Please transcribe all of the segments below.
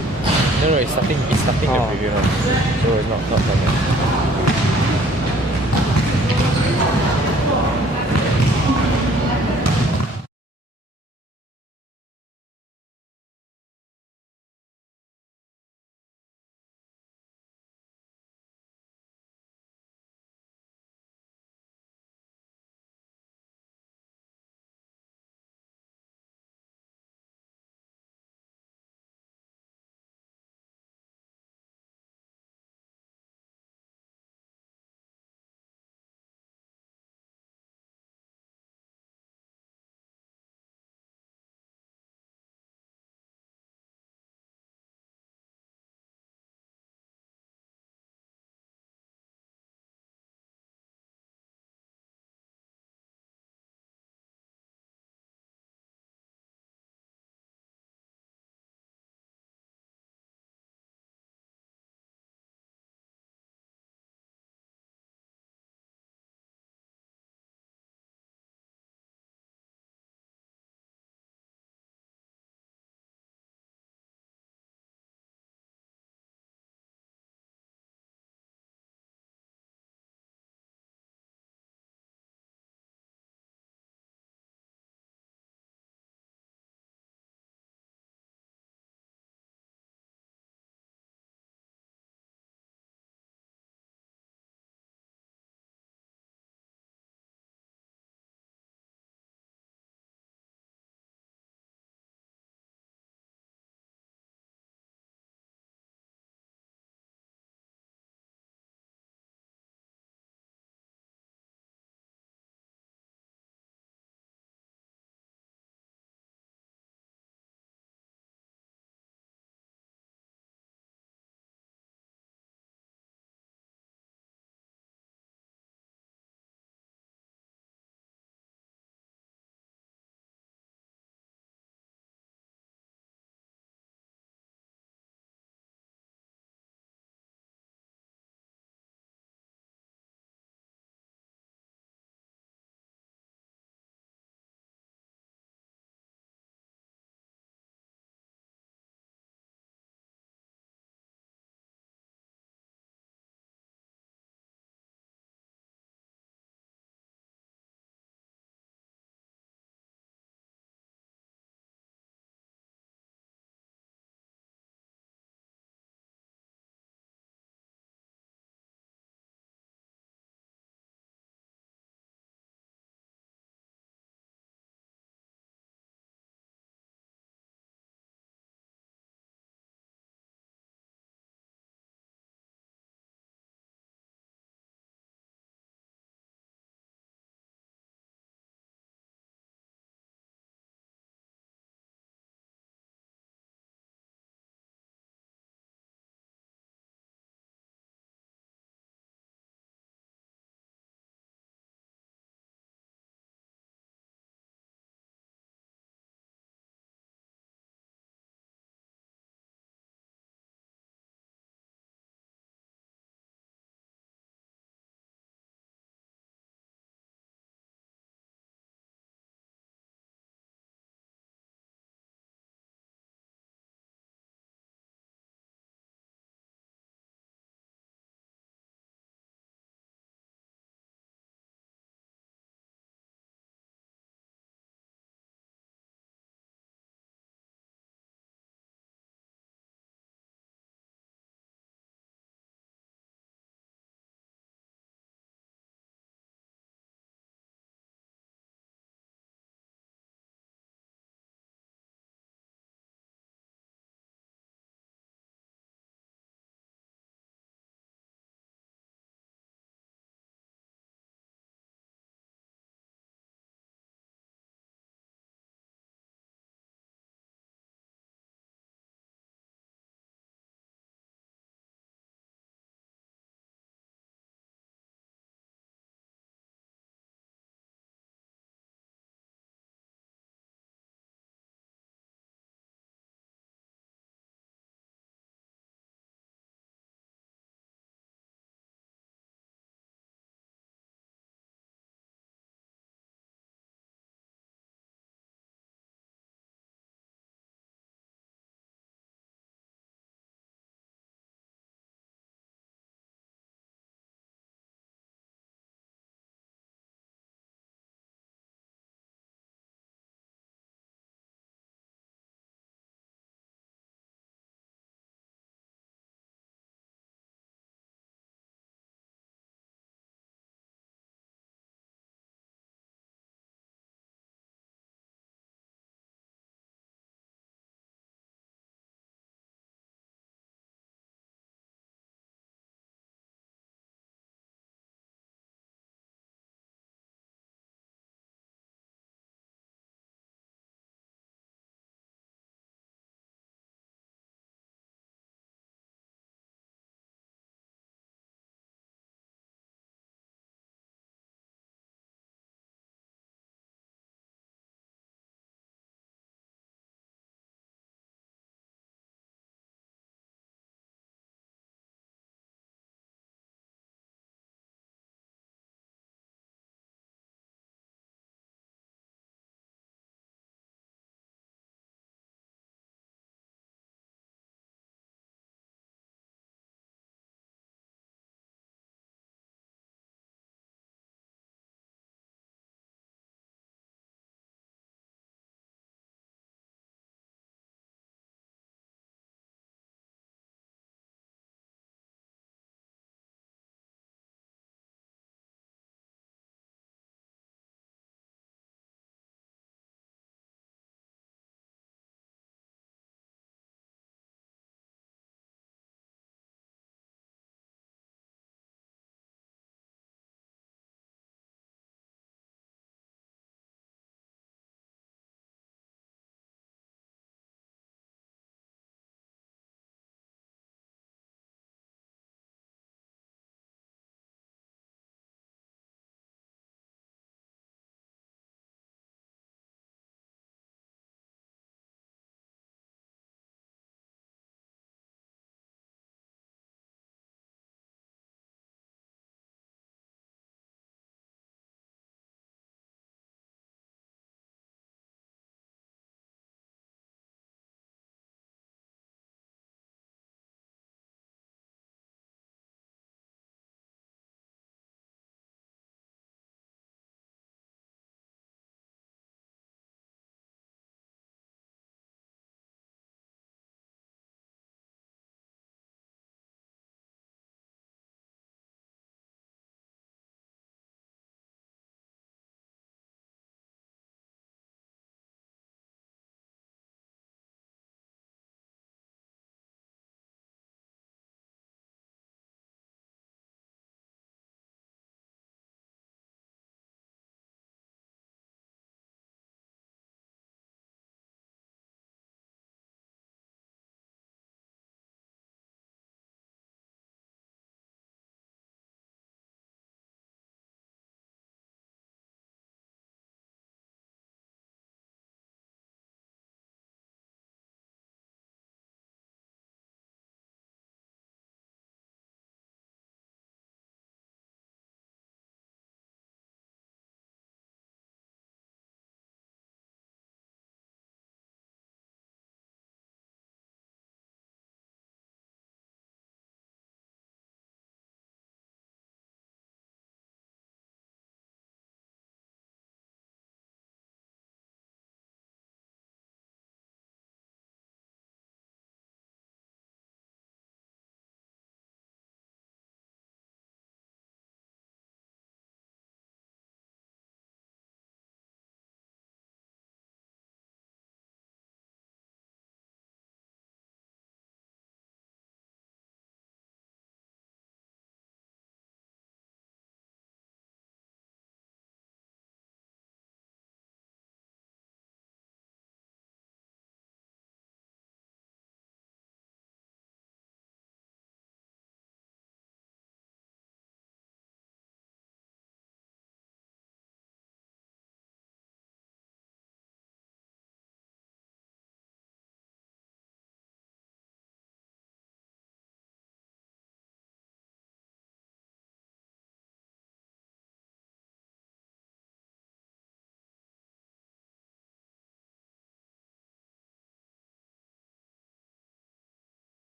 No, it's starting the Oh. preview now. So it's not starting.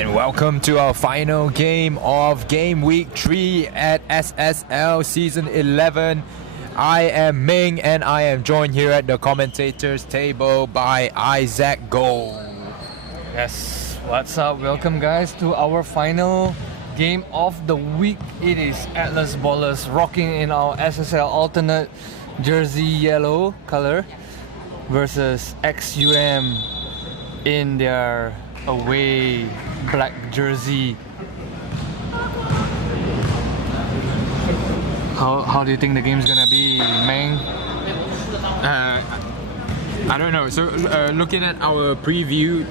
And welcome to our final game of game week 3 at SSL season 11. I am Ming and I am joined here at the commentators table by Isaac Gold. Yes, what's up? Welcome guys to our final game of the week. It is Atlas Ballers rocking in our SSL alternate jersey yellow color versus XUM in their away black jersey. How do you think the game's gonna be, Meng? I don't know. So looking at our preview,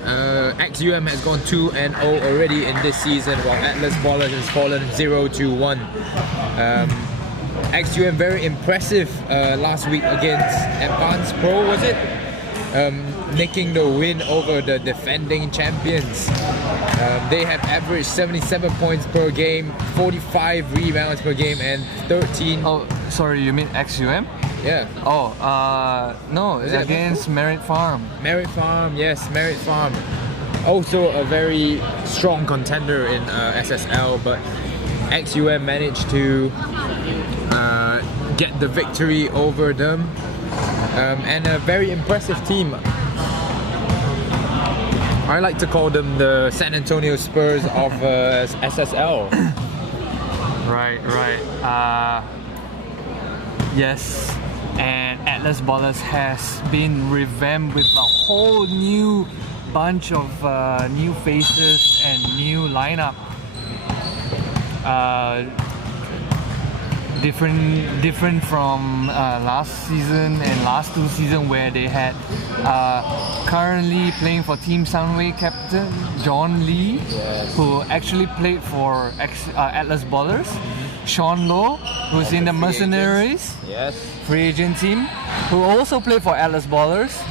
XUM has gone 2-0 already in this season, while Atlas Ballers has fallen 0-1. XUM very impressive last week against Advanced Pro, was it? Nicking the win over the defending champions. They have averaged 77 points per game, 45 rebounds per game, and 13. Oh, sorry, you mean XUM? Yeah. Oh, no, it's against Merit Farm. Merit Farm, yes, Merit Farm. Also a very strong contender in SSL, but XUM managed to get the victory over them. And a very impressive team. I like to call them the San Antonio Spurs of SSL. Right. Yes, and Atlas Ballers has been revamped with a whole new bunch of new faces and new lineup. Different from last season and last two seasons, where they had currently playing for Team Sunway captain John Lee, who actually played for Atlas Ballers. Sean Lowe, who's in the Mercenaries, free agent team, who also played for Atlas Ballers.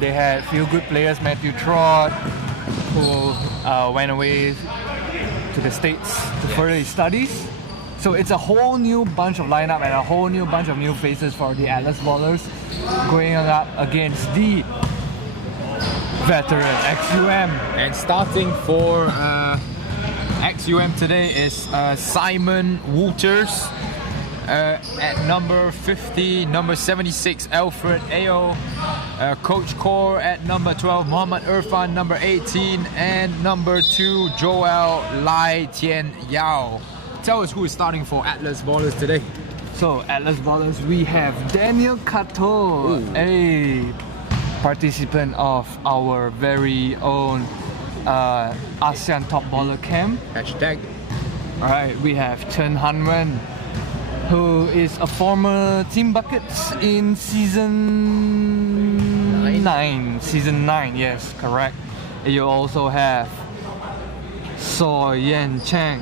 They had a few good players, Matthew Trott, who went away to the States to further his studies. So it's a whole new bunch of lineup and a whole new bunch of new faces for the Atlas Ballers going up against the veteran XUM. And starting for XUM today is Simon Wouters at number 50, number 76 Alfred Ao, Coach Core at number 12, Mohammad Irfan number 18, and number 2 Joel Lai Tian Yao. Tell us who is starting for Atlas Ballers today. So Atlas Ballers, we have Daniel Kato, a participant of our very own ASEAN Top Baller Camp. Hashtag. Alright, we have Chen Hanwen, who is a former Team Buckets in season 9. Season 9, yes, correct. You also have So Yan Chang,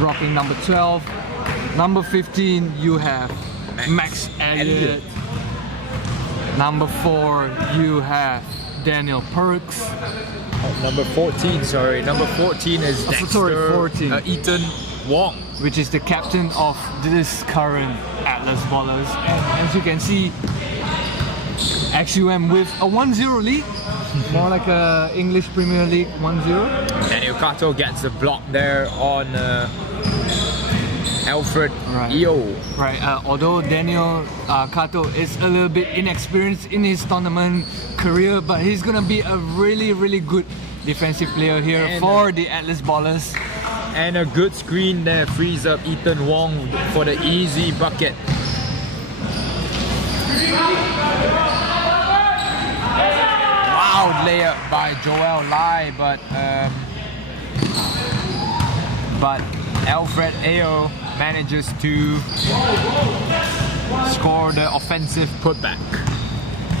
rocking number 12. Number 15, you have Max Elliott. Number 4, you have Daniel Perks. Number 14, sorry. Number 14 is Dexter, Ethan Wong, which is the captain of this current Atlas Ballers. And as you can see, XUM with a 1-0 lead. More like a English Premier League 1-0. Daniel Kato gets the block there on Alfred Eo. Right, although Daniel Kato is a little bit inexperienced in his tournament career, but he's gonna be a really good defensive player here for the Atlas Ballers. And a good screen there frees up Ethan Wong for the easy bucket. Wild layup by Joel Lai, but Alfred Ao manages to score the offensive putback.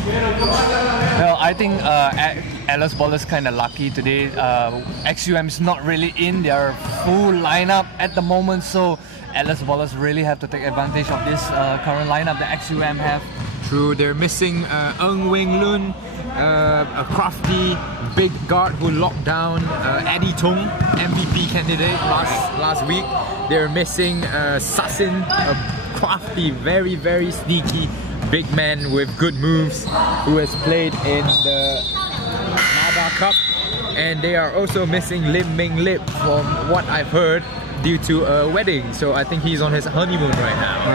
Well, I think Atlas Ballers kind of lucky today. XUM is not really in their full lineup at the moment, so Atlas Ballers really have to take advantage of this current lineup that XUM have. True, they're missing Ng Wing Lun, a crafty big guard who locked down Eddie Tung, MVP candidate last week. They're missing Sassin, a crafty, very sneaky big man with good moves, who has played in the NABA Cup And they are also missing Lim Ming Lip from what I've heard due to a wedding. So I think he's on his honeymoon right now.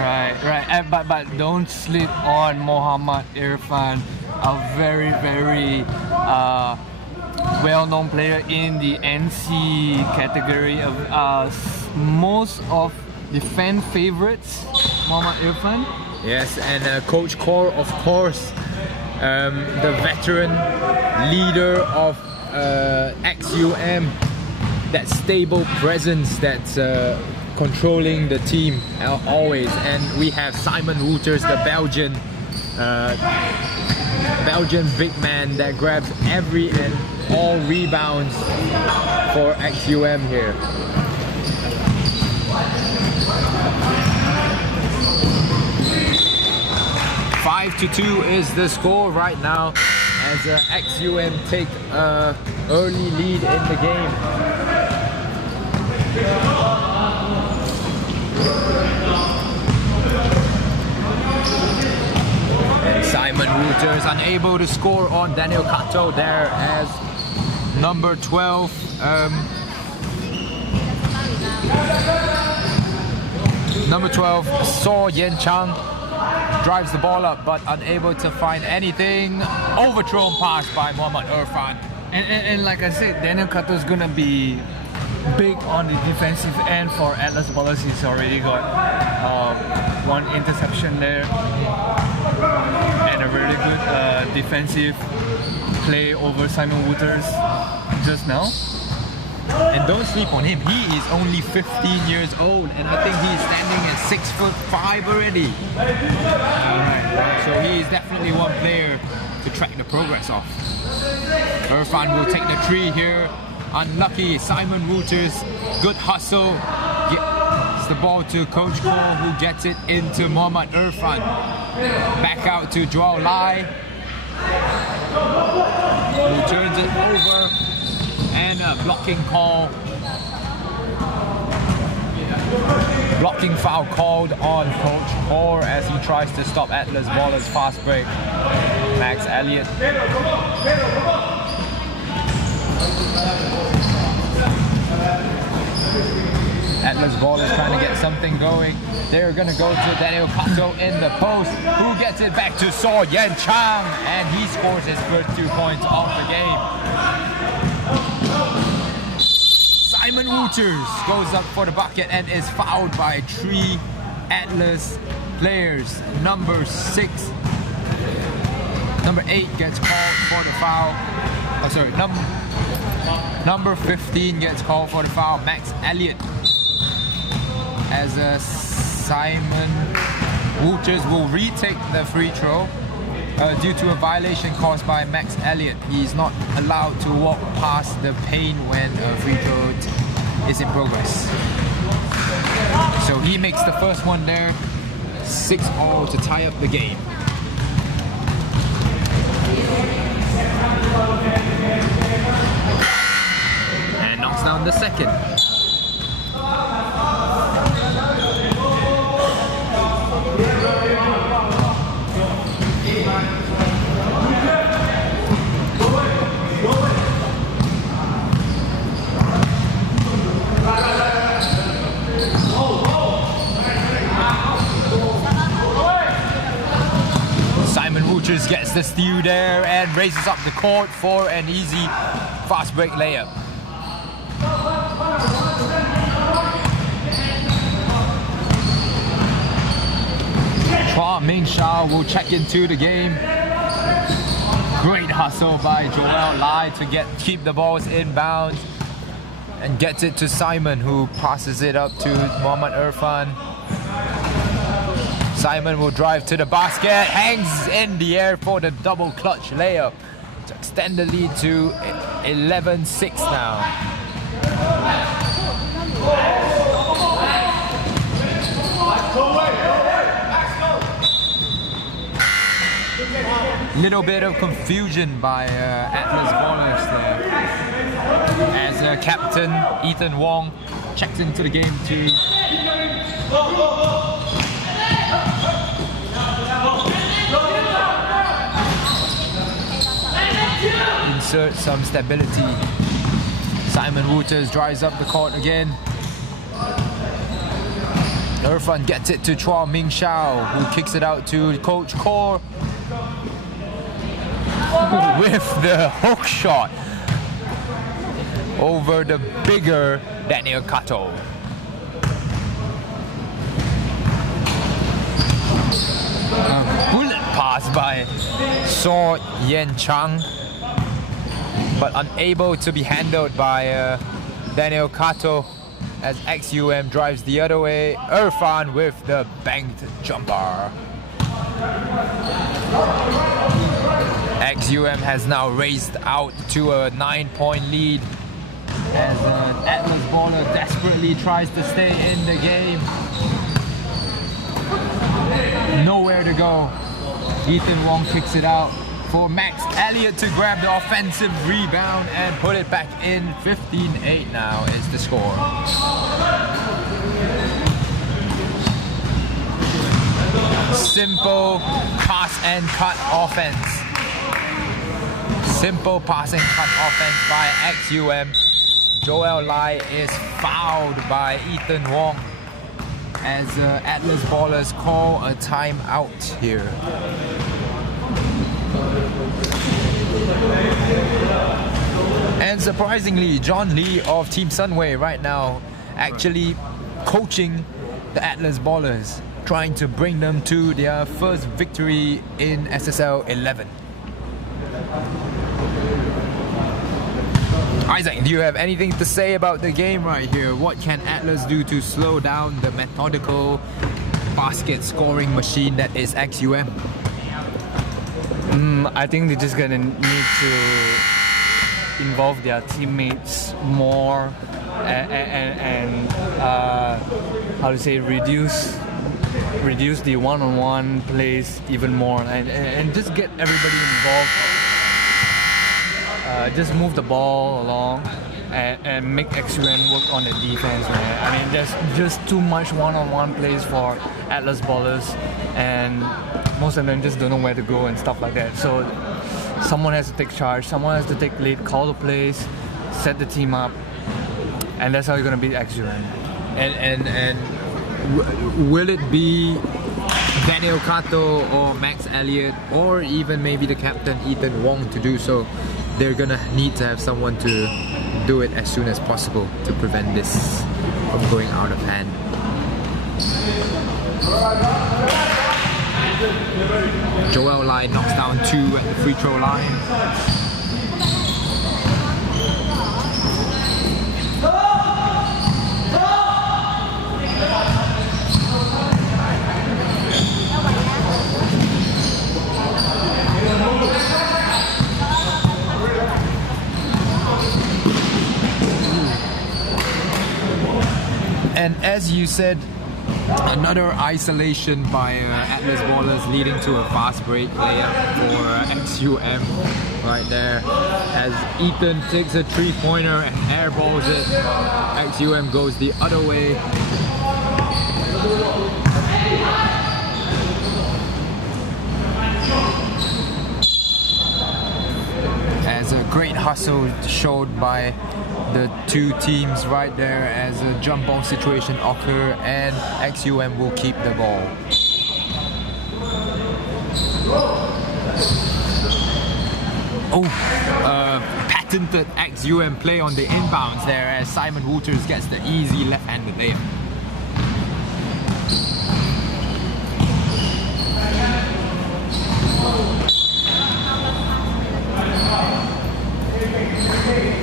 Right. But don't sleep on Mohammad Irfan, a very well-known player in the NC category of most of the fan favorites. Mohammad Irfan. Yes, and Coach Core, of course, the veteran leader of XUM, that stable presence that's controlling the team always. And we have Simon Wouters, the Belgian big man that grabs every and all rebounds for XUM here. Five to 2 is the score right now as XUM take early lead in the game. And Simon Wouters unable to score on Daniel Kato there as number 12 Saw Yen Chang drives the ball up but unable to find anything. Overthrown pass by Mohammad Irfan. And like I said, Daniel Kato is gonna be big on the defensive end for Atlas Ballers. He's already got one interception there and a really good defensive play over Simon Wouters just now. And don't sleep on him. He is only 15 years old, and I think he's standing at 6'5" already. Right. So he is definitely one player to track the progress of. Irfan will take the three here. Unlucky. Simon Wouters, good hustle. Gets the ball to Coach Cole, who gets it into Mohammad Irfan. Back out to Joao Lai, who turns it over. And a blocking call. Blocking foul called on Coach Core as he tries to stop Atlas Ballers' fast break. Max Elliott. Atlas Ballers trying to get something going. They're going to go to Daniel Kato in the post, who gets it back to Saw Yen Chang, and he scores his first 2 points of the game. Simon Wouters goes up for the bucket and is fouled by 3 Atlas players. Number 8 gets called for the foul. Oh, sorry, number 15 gets called for the foul. Max Elliott, as Simon Wouters will retake the free throw. Due to a violation caused by Max Elliott. He's not allowed to walk past the paint when a free throw is in progress. So he makes the first one there, 6-all to tie up the game. And knocks down the second. Simon Wouters gets the steal there and raises up the court for an easy fast break layup. Chua Ming Shao will check into the game. Great hustle by Joel Lai to keep the balls inbounds and gets it to Simon, who passes it up to Mohammad Irfan. Simon will drive to the basket, hangs in the air for the double clutch layup to extend the lead to 11-6 now. Little bit of confusion by Atlas Ballers there, as captain Ethan Wong checks into the game to insert some stability Simon Wouters drives up the court again. Irfan gets it to Chua Ming Shao, who kicks it out to Coach Kaur with the hook shot over the bigger Daniel Kato. Bullet pass by So Yen Chang, but unable to be handled by Daniel Kato as XUM drives the other way. Irfan with the banked jumper. XUM has now raced out to a 9-point lead as Atlas Baller desperately tries to stay in the game. Nowhere to go. Ethan Wong kicks it out for Max Elliott to grab the offensive rebound and put it back in. 15-8 now is the score. Simple pass and cut offense. Simple pass and cut offense by XUM. Joel Lai is fouled by Ethan Wong as Atlas Ballers call a timeout here. And surprisingly, John Lee of Team Sunway right now actually coaching the Atlas Ballers, trying to bring them to their first victory in SSL 11. Isaac, do you have anything to say about the game right here? What can Atlas do to slow down the methodical basket scoring machine that is XUM? I think they're just gonna need to involve their teammates more and how to say, reduce the one-on-one plays even more and just get everybody involved. Just move the ball along and make XUM work on the defense, man. I mean, there's just too much one-on-one plays for Atlas Ballers, and most of them just don't know where to go and stuff like that. So someone has to take charge, someone has to take lead, call the plays, set the team up, and that's how you're gonna beat XUM. And will it be Daniel Kato or Max Elliott or even maybe the captain Ethan Wong to do so? They're gonna need to have someone to do it as soon as possible to prevent this from going out of hand. Joel Lai knocks down 2 at the free throw line. And as you said, another isolation by Atlas Ballers leading to a fast break layup for XUM right there. As Ethan takes a 3-pointer and airballs it, XUM goes the other way. As a great hustle showed by the two teams right there as a jump ball situation occur, and XUM will keep the ball. Patented XUM play on the inbounds there as Simon Wouters gets the easy left-handed layup.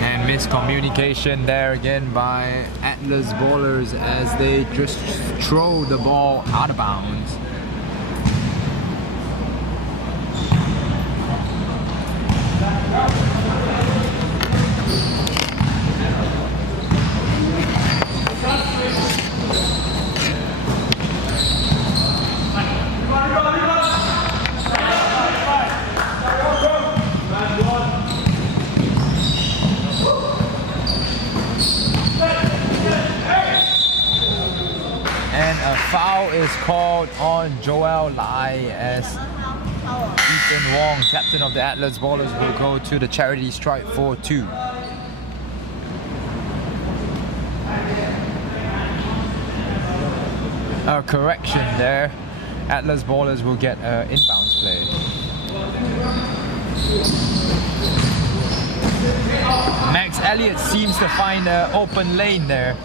And miscommunication there again by Atlas Ballers as they just throw the ball out of bounds. Foul is called on Joel Lai as Ethan Wong, captain of the Atlas Ballers, will go to the charity stripe for 2. correction there. Atlas Ballers will get inbounds play. Max Elliott seems to find an open lane there,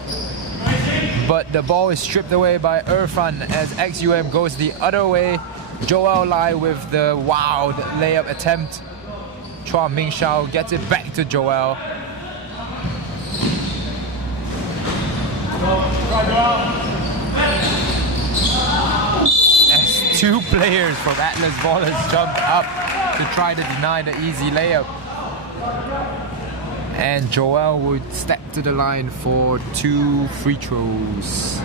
but the ball is stripped away by Irfan as XUM goes the other way. Joel Lai with the wild layup attempt. Chua Ming Shao gets it back to Joel. As two players from Atlas Ballers jump up to try to deny the easy layup. And Joel would step to the line for 2 free throws.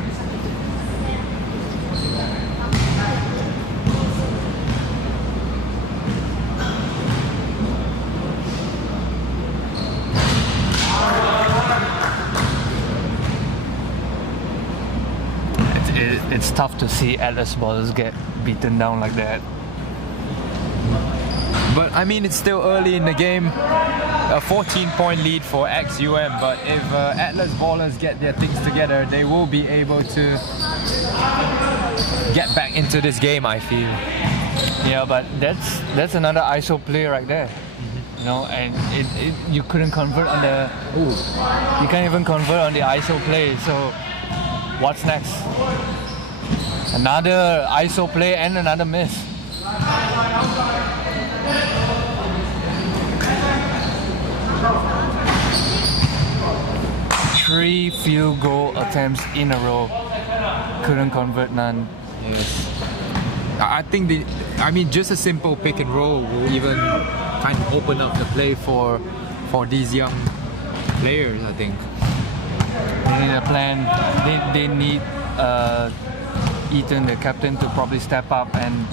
It's tough to see Atlas Ballers get beaten down like that. But I mean, it's still early in the game. A 14-point lead for XUM, but if Atlas Ballers get their things together, they will be able to get back into this game, I feel. Yeah, but that's another ISO play right there. You know, and you couldn't convert on the. You can't even convert on the ISO play. So what's next? Another ISO play and another miss. 3 field goal attempts in a row. Couldn't convert none. Yes. I think just a simple pick and roll will even kind of open up the play for these young players, I think. They need a plan. They need Ethan, the captain, to probably step up and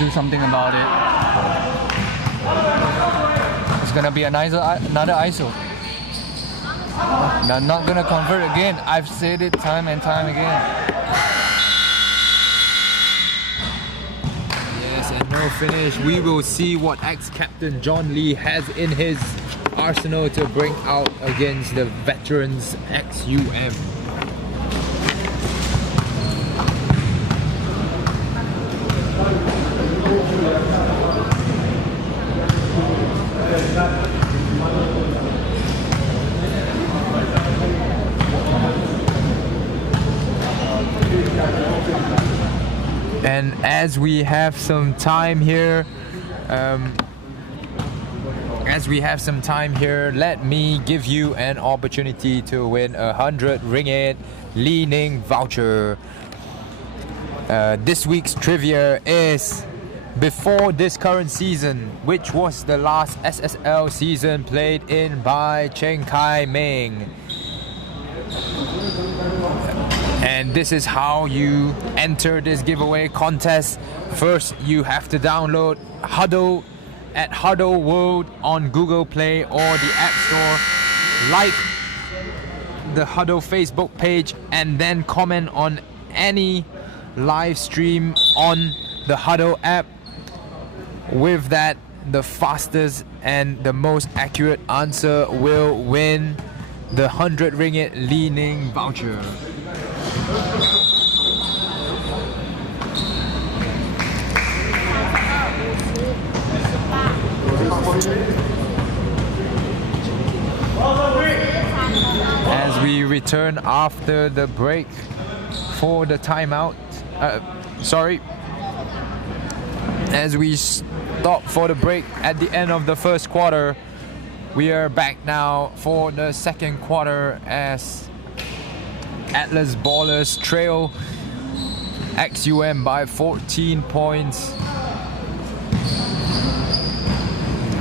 do something about it. It's gonna be another ISO. They're not gonna convert again. I've said it time and time again. Yes, and no finish. We will see what ex-captain John Lee has in his arsenal to bring out against the veterans XUM. And as we have some time here, let me give you an opportunity to win 100 ringgit Li Ning voucher. This week's trivia is, before this current season, which was the last SSL season played in by Cheng Kai Ming? And this is how you enter this giveaway contest. First, you have to download Huddle at Huddle World on Google Play or the App Store. Like the Huddle Facebook page and then comment on any live stream on the Huddle app. With that, the fastest and the most accurate answer will win the 100 ringgit Li Ning voucher. As we return after the break for the timeout, as we stop for the break at the end of the first quarter, we are back now for the second quarter as Atlas Ballers trail XUM by 14 points.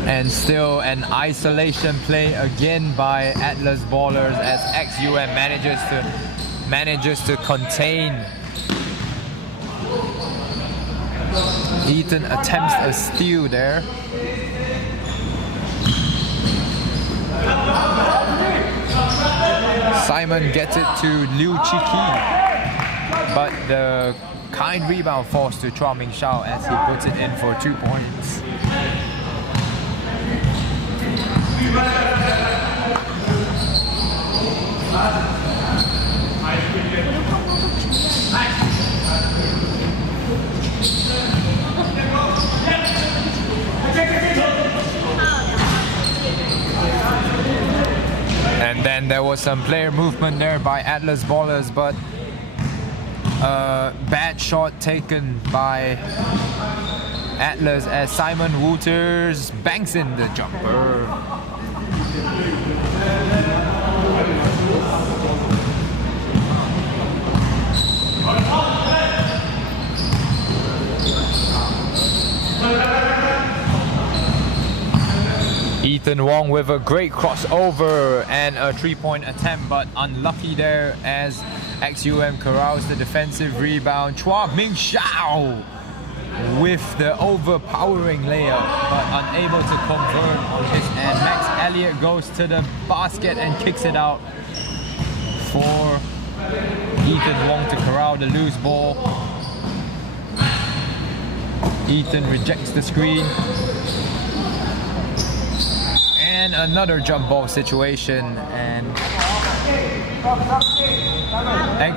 And still an isolation play again by Atlas Ballers as XUM manages to contain. Ethan attempts a steal there. Simon gets it to Liu Chiki, but the kind rebound falls to Chua Ming Shao as he puts it in for 2 points. And there was some player movement there by Atlas Ballers, but bad shot taken by Atlas as Simon Wouters banks in the jumper. Ethan Wong with a great crossover and a 3-point attempt, but unlucky there as XUM corrals the defensive rebound. Chua Ming Shao with the overpowering layup, but unable to convert on his end. Max Elliott goes to the basket and kicks it out for Ethan Wong to corral the loose ball. Ethan rejects the screen. And another jump ball situation, and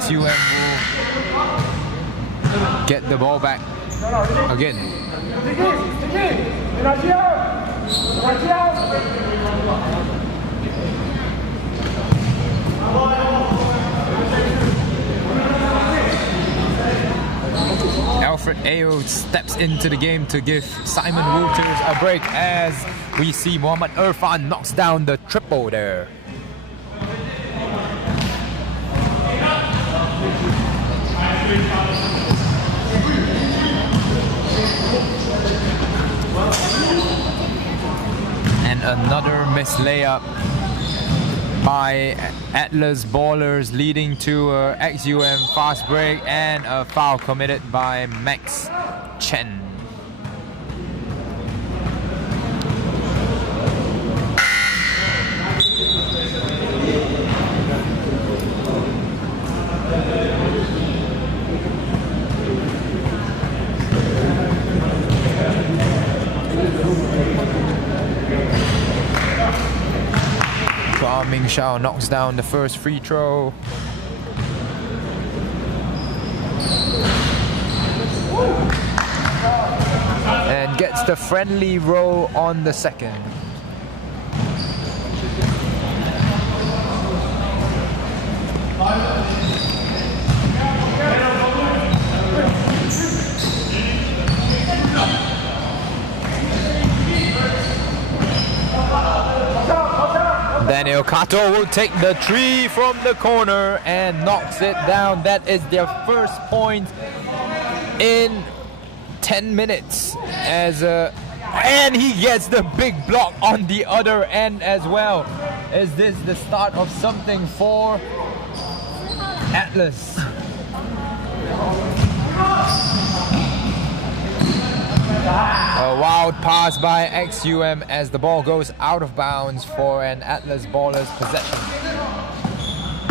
XUM will get the ball back again. Alfred Ayo steps into the game to give Simon Wouters a break as we see Muhammad Irfan knocks down the triple there. And another missed layup by Atlas Ballers, leading to a XUM fast break and a foul committed by Max Chen. Ming Shao knocks down the first free throw. And gets the friendly roll on the second. Daniel Kato will take the three from the corner and knocks it down. That is their first point in 10 minutes. And he gets the big block on the other end as well. Is this the start of something for Atlas? A wild pass by XUM as the ball goes out of bounds for an Atlas Ballers possession.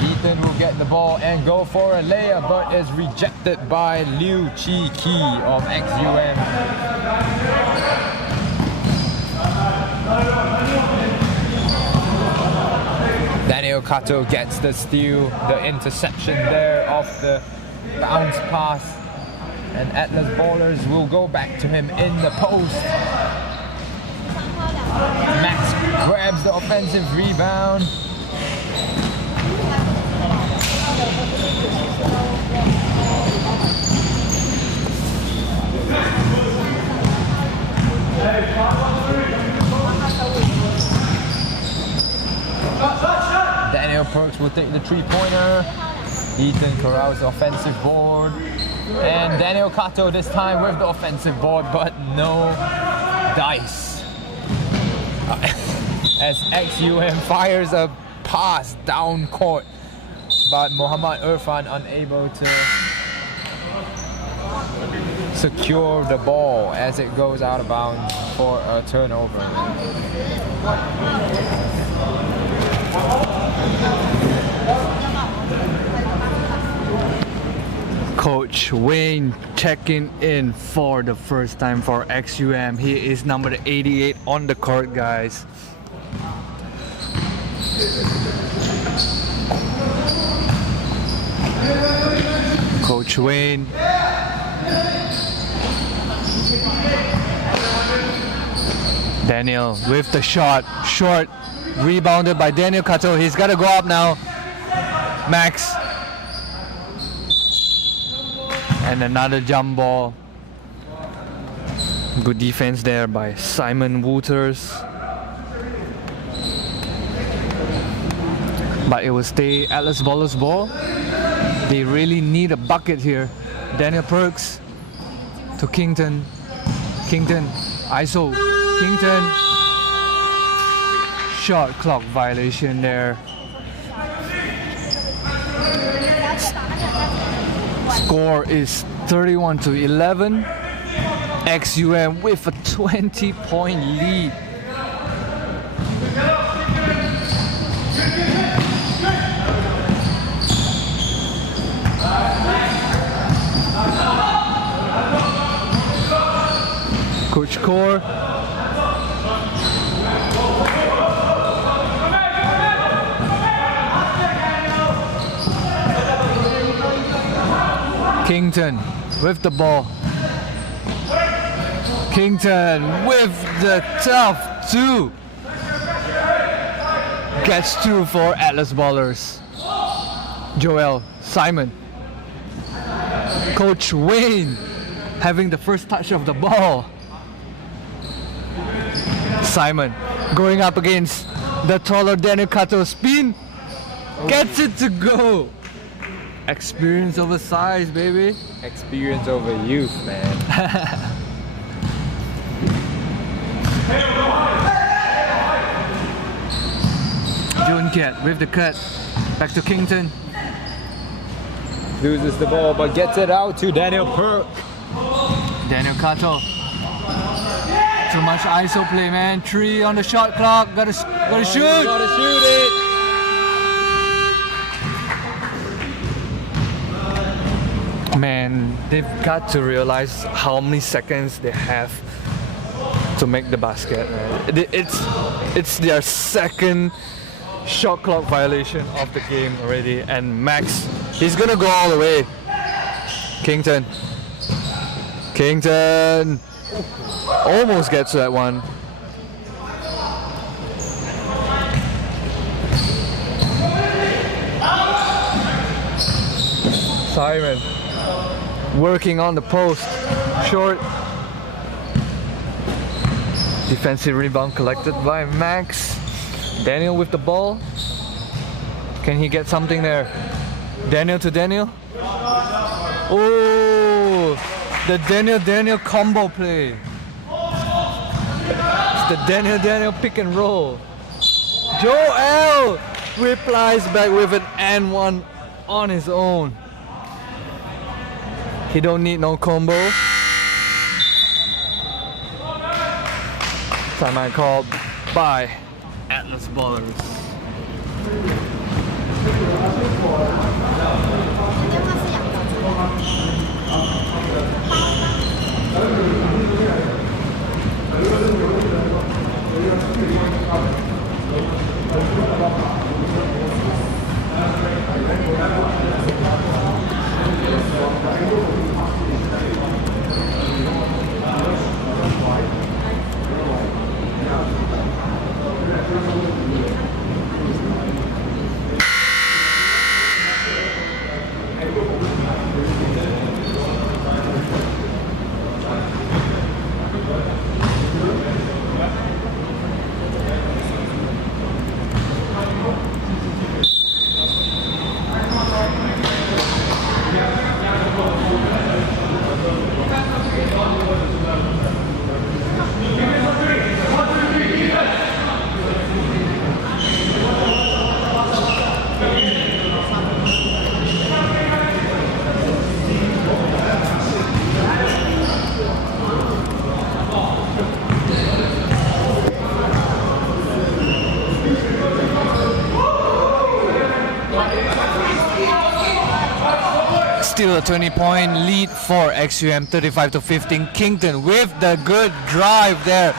Ethan will get the ball and go for a layup, but is rejected by Liu Chi Ki of XUM. Daniel Kato gets the steal, the interception there of the bounce pass. And Atlas Ballers will go back to him in the post. Max grabs the offensive rebound. Daniel Perks will take the three-pointer. Ethan corrals the offensive board. And Daniel Kato this time with the offensive board, but no dice. As XUM fires a pass down court, but Muhammad Irfan unable to secure the ball as it goes out of bounds for a turnover. Coach Wayne checking in for the first time for XUM. He is number 88 on the court, guys. Coach Wayne. Daniel with the shot, short, Rebounded by Daniel Kato. He's got to go up now. Max. And another jump ball. Good defense there by Simon Wouters. But it will stay Atlas Ballers' ball. They really need a bucket here. Daniel Perks to Kington. Kington, ISO. Kington. Shot clock violation there. Score is 31-11. XUM with a 20-point lead. Coach Core. Kington with the ball. Kington with the tough two. Gets two for Atlas Ballers. Joel, Simon. Coach Wayne having the first touch of the ball. Simon going up against the taller Daniel Kato. Spin. Gets it to go. Experience over size, baby. Experience over youth, man. Junket with the cut. Back to Kington. Loses the ball but gets it out to Daniel Perk. Daniel Kato. Too much ISO play, man. 3 on the shot clock. Gotta shoot. Gotta shoot it. Man, they've got to realize how many seconds they have to make the basket. Man. It's their second shot clock violation of the game already, and Max, he's gonna go all the way. Kington almost gets to that one. Simon working on the post, short. Defensive rebound collected by Max. Daniel with the ball. Can he get something there? Daniel to Daniel. Oh, the Daniel combo play. It's the Daniel pick and roll. Joel replies back with an and one on his own. He don't need no combo. Timeout called by Atlas Ballers. Still a 20-point lead for XUM, 35-15. Kington with the good drive there.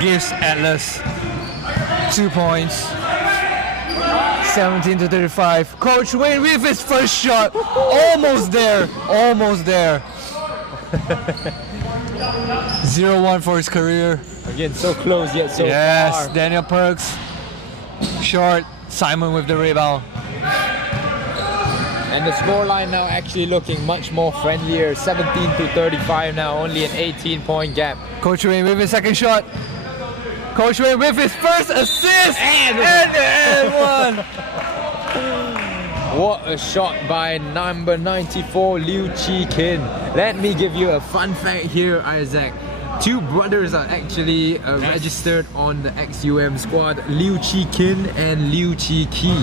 Gives Atlas 2 points. 17-35. Coach Wayne with his first shot. Almost there. 0-1 for his career. Again, so close yet so Yes, far. Daniel Perks. Short. Simon with the rebound. And the scoreline now actually looking much more friendlier. 17-35 now, only an 18-point gap. Coach Wayne with his second shot. Coach Wayne with his first assist. And one. What a shot by number 94, Liu Chi Kin. Let me give you a fun fact here, Isaac. Two brothers are actually registered on the XUM squad, Liu Chi Kin and Liu Chi Ki.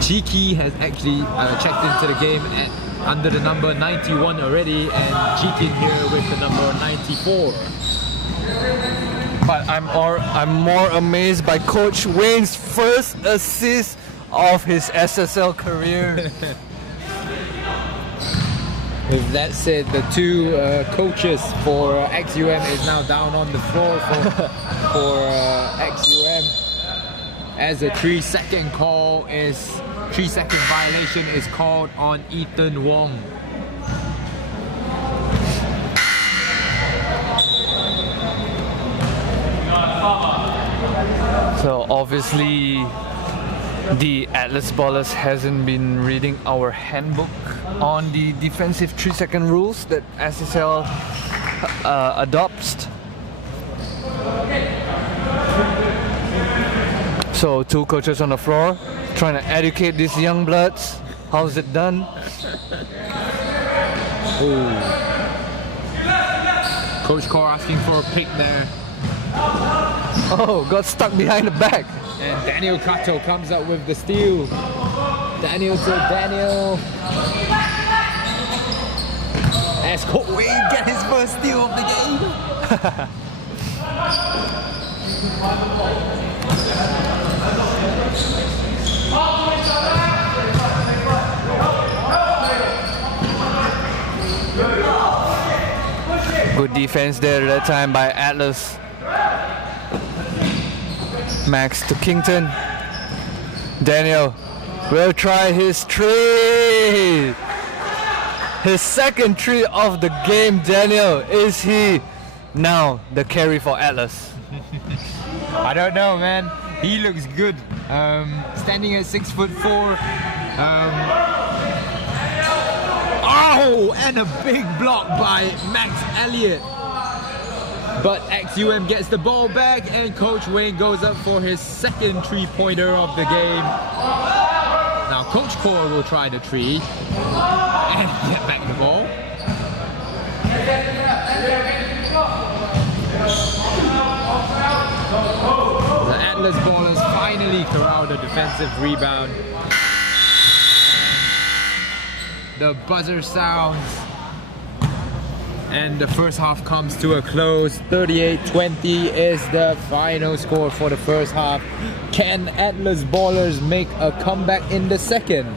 Chi Ki has actually checked into the game under the number 91 already, and Chi Kin here with the number 94. But I'm more amazed by Coach Wayne's first assist of his SSL career. With that said, the two coaches for XUM is now down on the floor for XUM, as a 3-second call is 3-second violation is called on Ethan Wong. So obviously the Atlas Ballers hasn't been reading our handbook on the defensive 3-second rules that SSL adopts. So two coaches on the floor trying to educate these young bloods. How's it done? Ooh. Coach Core asking for a pick there. Oh, got stuck behind the back. And Daniel Kato comes up with the steal. Daniel to Daniel. As Coach Wayne get his first steal of the game. Good defense there at that time by Atlas. Max to Kington. Daniel will try his three. His second three of the game, Daniel. Is he now the carry for Atlas? I don't know, man. He looks good. Standing at 6'4". Oh, and a big block by Max Elliott. But XUM gets the ball back, and Coach Wayne goes up for his second three-pointer of the game. Now Coach Core will try the three and get back the ball. The Atlas Ballers finally corral the defensive rebound. The buzzer sounds, and the first half comes to a close. 38-20 is the final score for the first half. Can Atlas Ballers make a comeback in the second?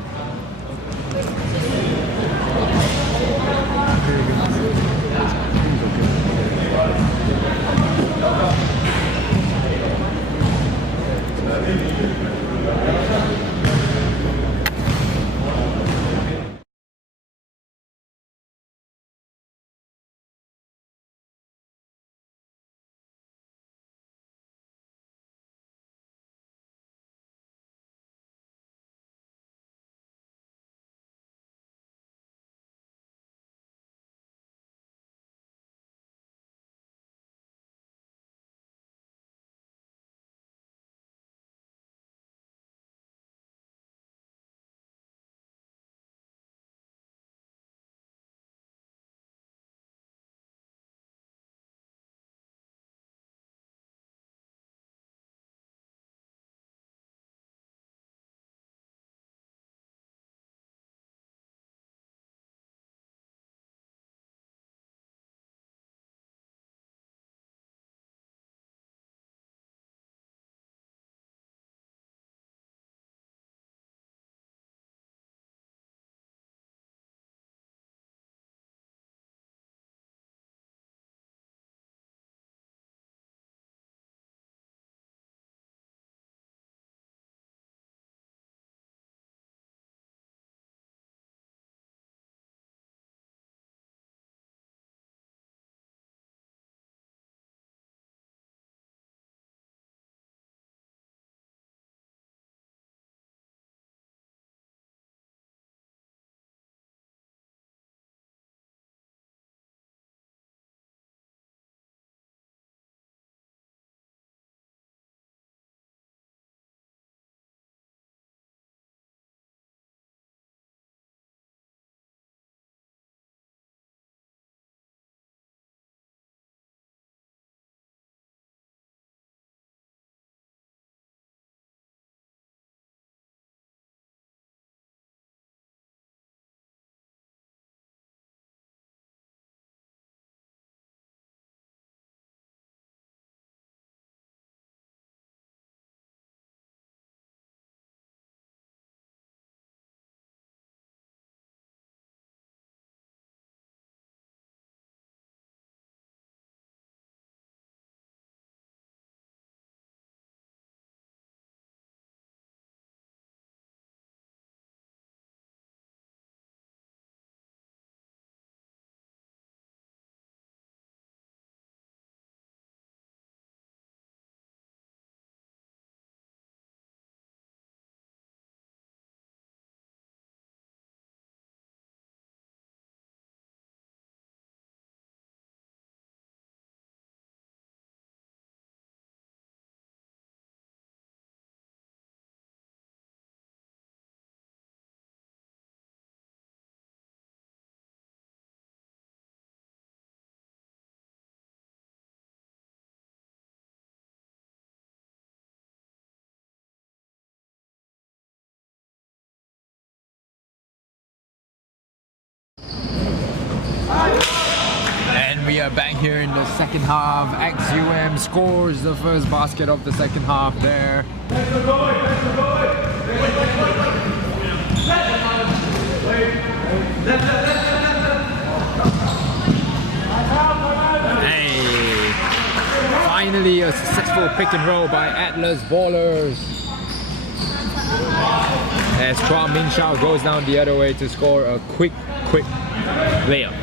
are back here in the second half. XUM scores the first basket of the second half there. Hey, finally a successful pick and roll by Atlas Ballers. As Chua Ming Shao goes down the other way to score a quick layup.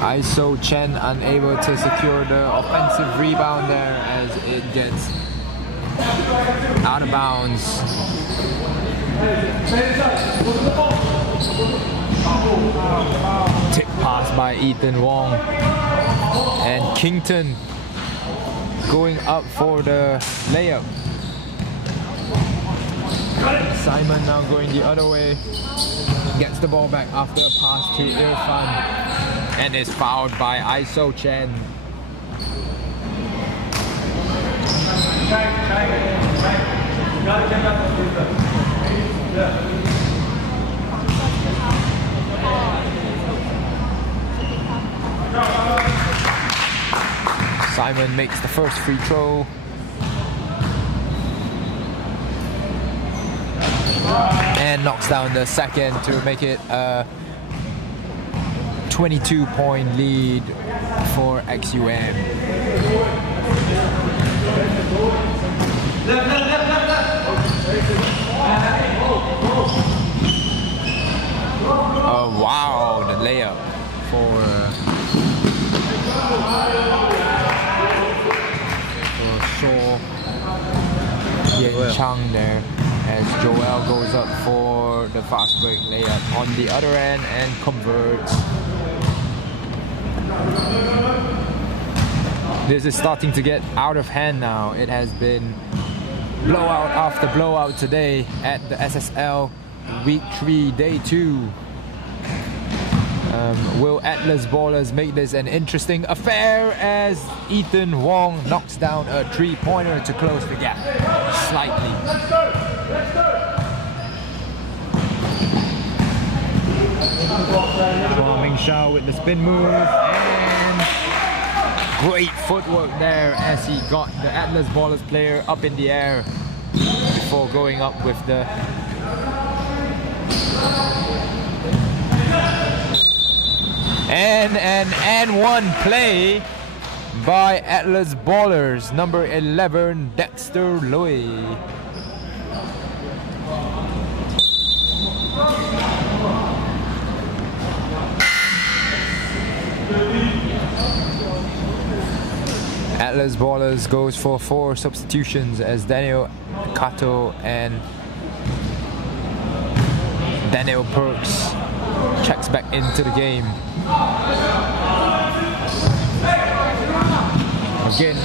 ISO Chen unable to secure the offensive rebound there as it gets out of bounds. Tip pass by Ethan Wong, and Kington going up for the layup. Simon now going the other way, gets the ball back after a pass to Irfan and is fouled by ISO Chen. Simon makes the first free throw. And knocks down the second to make it a 22-point lead for XUM. Oh wow, the layup for Shaw Yen Chang there, as Joel goes up for the fast break layup on the other end and converts. This is starting to get out of hand now. It has been blowout after blowout today at the SSL Week 3, Day 2. Will Atlas Ballers make this an interesting affair as Ethan Wong knocks down a three-pointer to close the gap slightly. Ming Shao with the spin move, and great footwork there as he got the Atlas Ballers player up in the air before going up with the and one play by Atlas Ballers, number 11 Dexter Loy. Atlas Ballers goes for 4 substitutions as Daniel Kato and Daniel Perks checks back into the game. Again,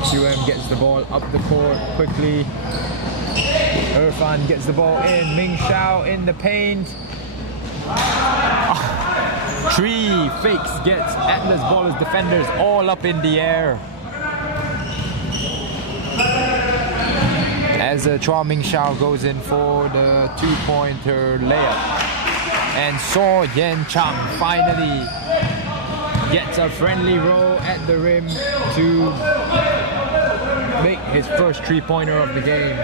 XUM gets the ball up the court quickly. Irfan gets the ball in. Ming Shao in the paint. 3 fakes gets Atlas Ballers defenders all up in the air. As Chua Ming Shao goes in for the 2-pointer layup. And Saw Yen Chang finally gets a friendly roll at the rim to make his first 3-pointer of the game.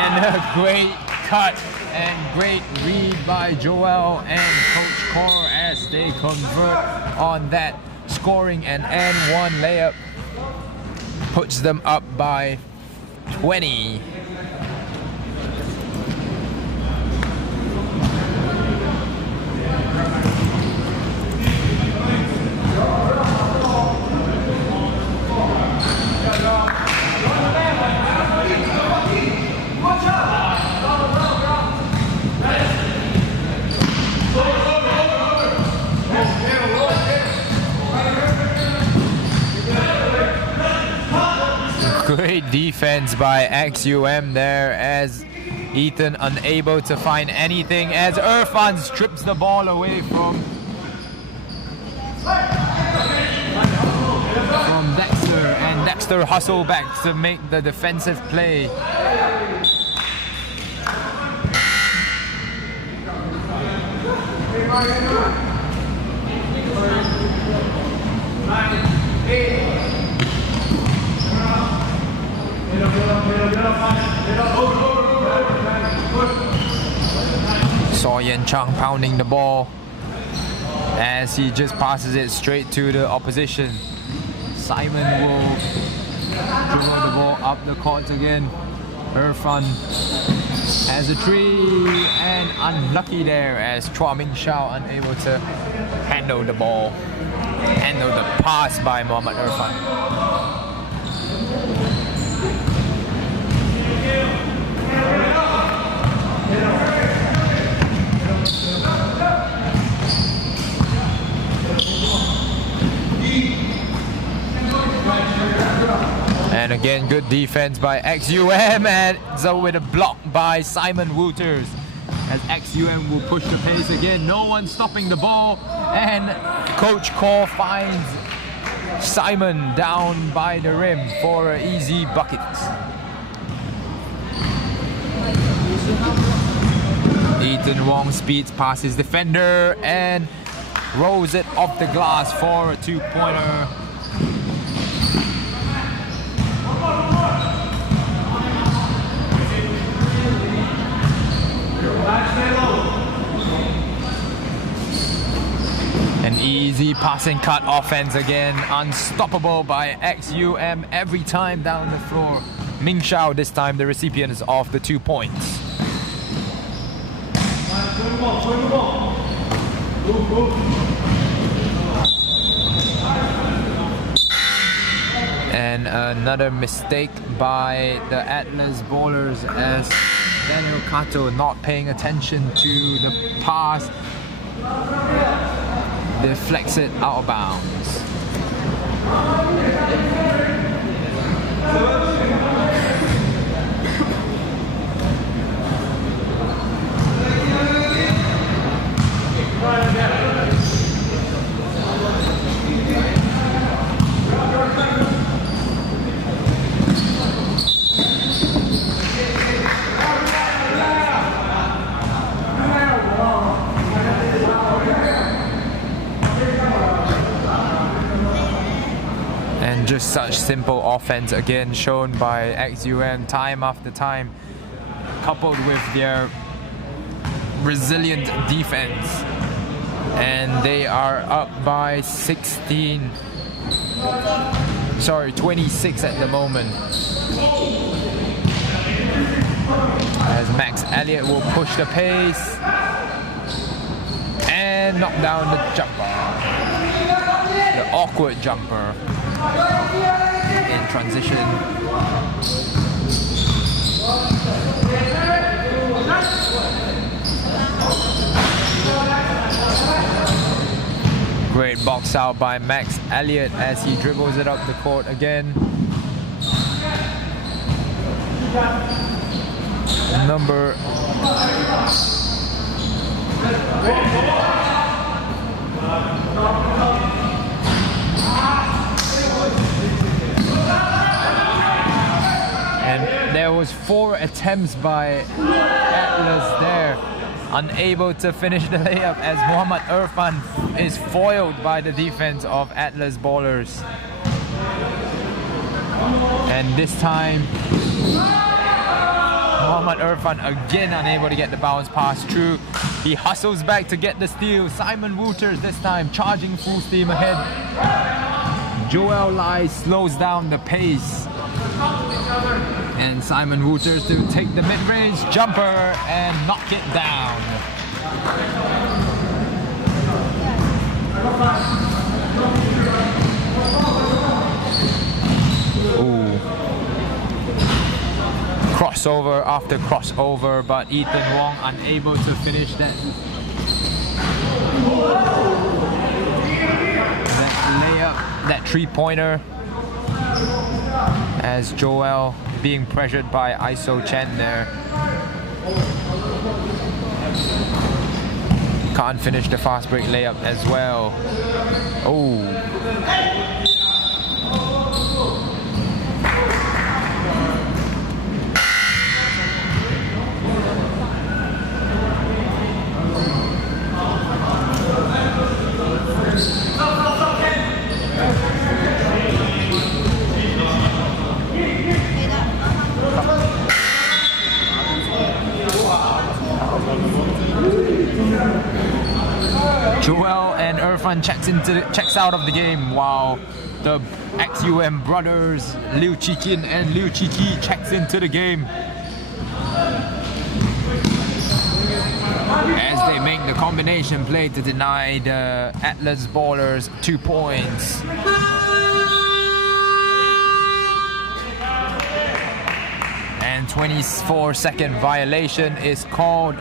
And a great cut and great read by Joel and Coach Core as they convert on that, scoring an N1 layup. Puts them up by 20. Great defense by XUM there as Ethan unable to find anything as Irfan strips the ball away from Dexter, and Dexter hustle back to make the defensive play. Saw Yen Chang pounding the ball as he just passes it straight to the opposition. Simon will dribble the ball up the court again. Irfan has a three and unlucky there as Chua Ming Shao unable to handle the ball. Handle the pass by Mohammad Irfan. And again, good defense by XUM, and so with a block by Simon Wouters. As XUM will push the pace again, no one stopping the ball, and Coach Kaur finds Simon down by the rim for an easy bucket. Ethan Wong speeds past his defender and rolls it off the glass for a two-pointer. An easy passing cut offense again, unstoppable by XUM every time down the floor. Ming Shao this time the recipient of the 2 points. And another mistake by the Atlas bowlers as Daniel Kato not paying attention to the pass, deflects it out of bounds. And just such simple offense again shown by XUM time after time, coupled with their resilient defense. And they are up by 26 at the moment. As Max Elliott will push the pace and knock down the jumper. The awkward jumper in transition. Great box out by Max Elliott as he dribbles it up the court again. Number and there was 4 attempts by Atlas there, unable to finish the layup as Mohammad Irfan is foiled by the defense of Atlas bowlers. And this time Mohammad Irfan again unable to get the bounce pass through. He hustles back to get the steal. Simon Wouters this time charging full steam ahead. Joel Lai slows down the pace. And Simon Wouters to take the mid-range jumper and knock it down. Ooh. Crossover after crossover, but Ethan Wong unable to finish that layup, that three-pointer, as Joel being pressured by ISO Chen there. Can't finish the fast break layup as well. Oh. Joel and Irfan checks out of the game, while the XUM brothers Liu Chikin and Liu Chiki checks into the game as they make the combination play to deny the Atlas ballers 2 points. And 24-second violation is called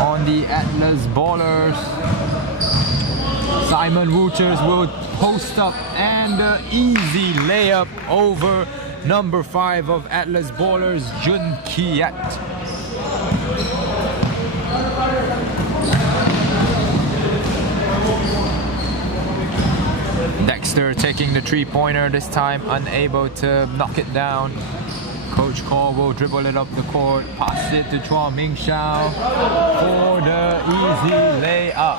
on the Atlas ballers. Simon Wouters will post up and easy layup over number 5 of Atlas ballers, Jun Kiat. Dexter taking the 3-pointer this time, unable to knock it down. Coach Cole will dribble it up the court, pass it to Chua Ming Shao for the easy layup.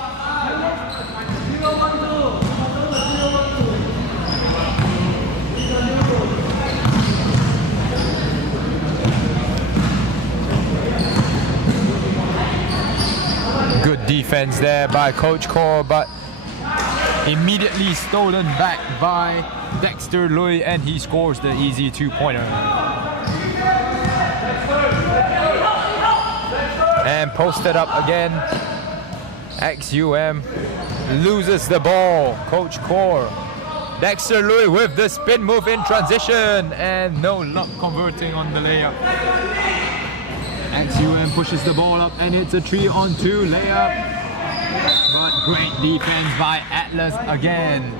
Good defense there by Coach Cole, but immediately stolen back by Dexter Lui, and he scores the easy 2-pointer. And posted up again. XUM loses the ball. Coach Core. Dexter Lui with the spin move in transition, and no luck converting on the layup. XUM pushes the ball up, and it's a 3-on-2 layup. But great defense by Atlas again.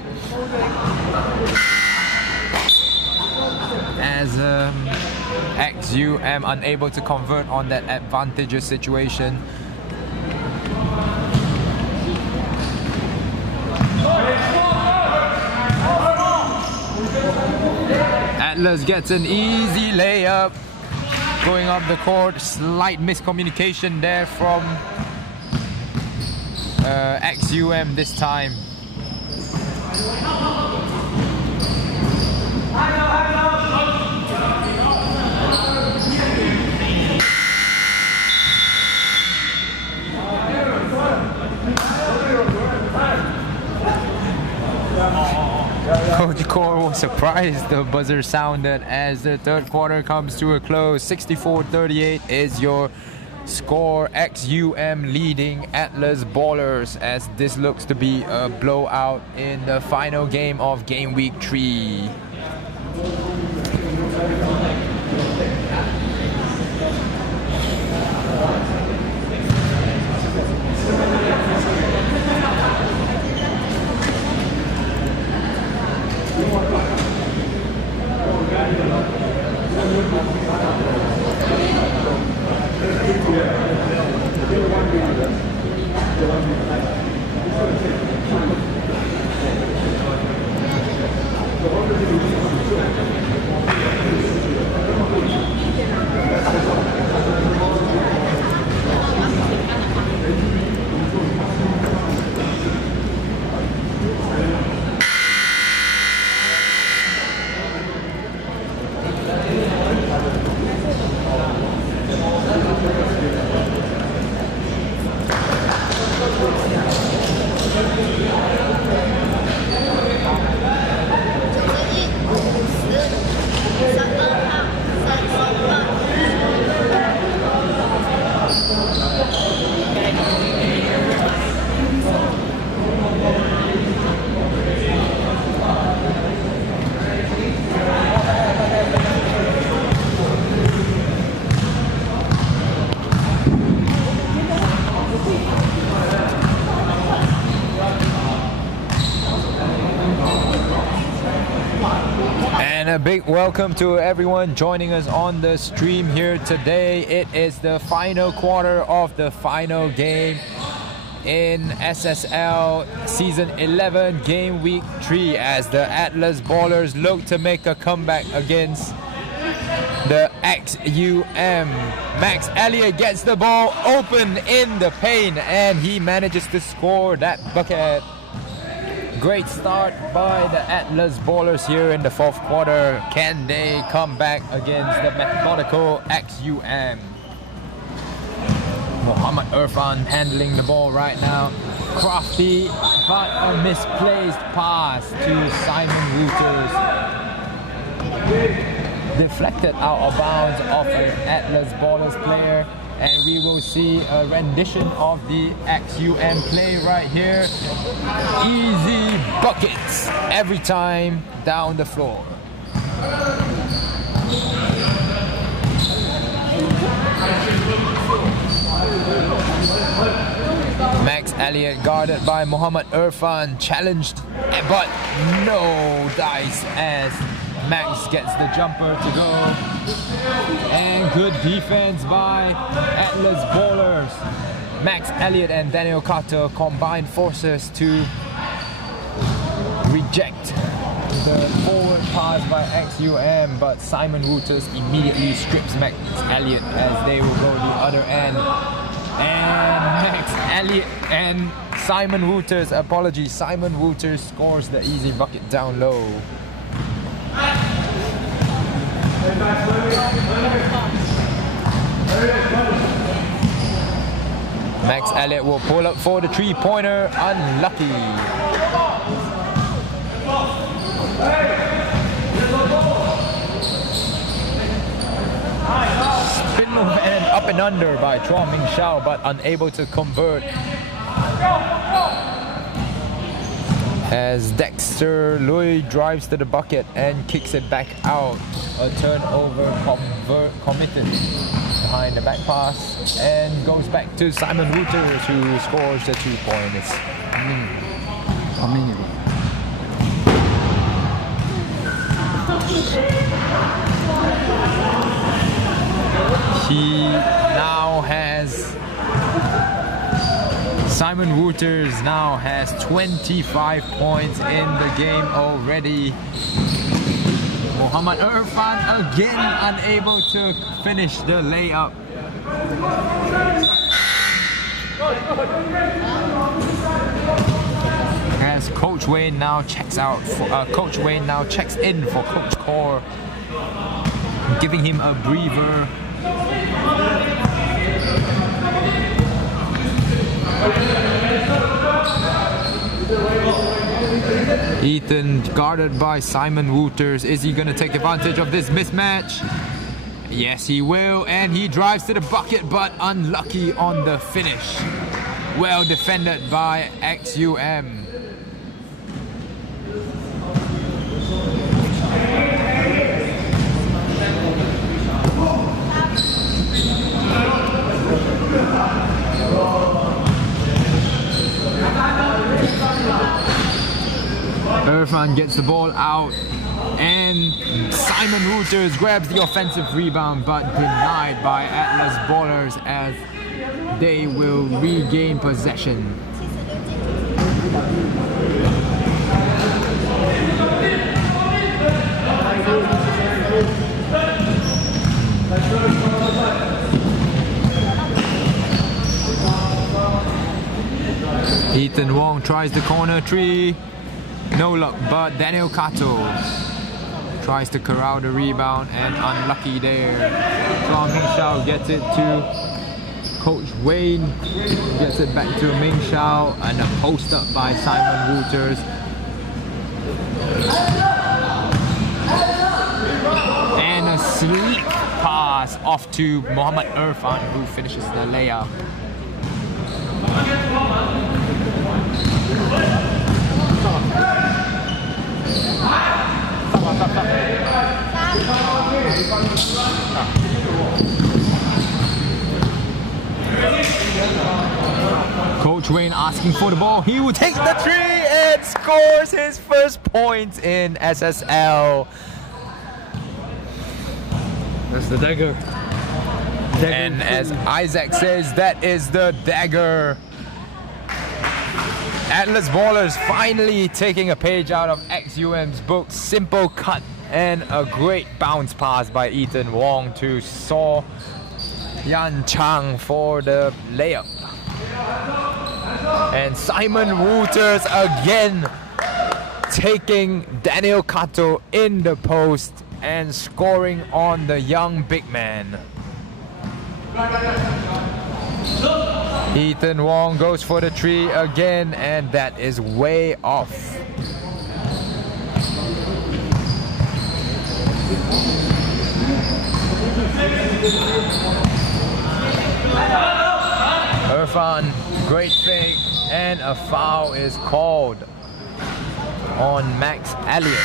As XUM unable to convert on that advantageous situation. Atlas gets an easy layup going up the court. Slight miscommunication there from XUM this time. Coach Core was surprised the buzzer sounded as the third quarter comes to a close. 64-38 is your score. XUM leading Atlas ballers as this looks to be a blowout in the final game of game week 3. And a big welcome to everyone joining us on the stream here today. It is the final quarter of the final game in SSL Season 11 Game Week 3 as the Atlas Ballers look to make a comeback against the XUM. Max Elliott gets the ball open in the paint and he manages to score that bucket. Great start by the Atlas Ballers here in the fourth quarter. Can they come back against the methodical XUM? Mohammed Irfan handling the ball right now. Crafty, but a misplaced pass to Simon Wouters. Deflected out of bounds off an Atlas Ballers player. And we will see a rendition of the XUM play right here. Easy buckets every time down the floor. Max Elliott guarded by Mohammed Irfan, challenged, but no dice as Max gets the jumper to go. And good defense by Atlas Ballers. Max Elliott and Daniel Carter combined forces to reject the forward pass by XUM, but Simon Wouters immediately strips Max Elliott as they will go the other end. And Max Elliott and Simon Wouters, Simon Wouters scores the easy bucket down low. Max Elliott will pull up for the three-pointer, unlucky. Spin move and up and under by Chua Ming Shao, but unable to convert. As Dexter Lui drives to the bucket and kicks it back out. A turnover committed behind the back pass and goes back to Simon Wouters, who scores the 2 points. He now has Simon Wouters now has 25 points in the game already. Mohammed Irfan again unable to finish the layup. As Coach Wayne now checks out, Coach Wayne now checks in for Coach Core, giving him a breather. Ethan guarded by Simon Wouters. Is he going to take advantage of this mismatch? Yes, he will, and he drives to the bucket, but unlucky on the finish. Well defended by XUM. Irfan gets the ball out and Simon Wouters grabs the offensive rebound, but denied by Atlas Ballers as they will regain possession. Ethan Wong tries the corner three. No luck, but Daniel Kato tries to corral the rebound and unlucky there. Chua Ming Shao gets it to Coach Wayne, gets it back to Ming Shao, and a post up by Simon Wouters. And a sleek pass off to Mohammed Irfan, who finishes the layup. Coach Wayne asking for the ball. He will take the three and scores his first point in SSL. That's the dagger. And as Isaac says, that is the dagger. Atlas Ballers finally taking a page out of XUM's book. Simple cut and a great bounce pass by Ethan Wong to Saw Yan Chang for the layup. And Simon Wouters again taking Daniel Kato in the post and scoring on the young big man. Ethan Wong goes for the three again, and that is way off. Irfan, great fake, and a foul is called on Max Elliott.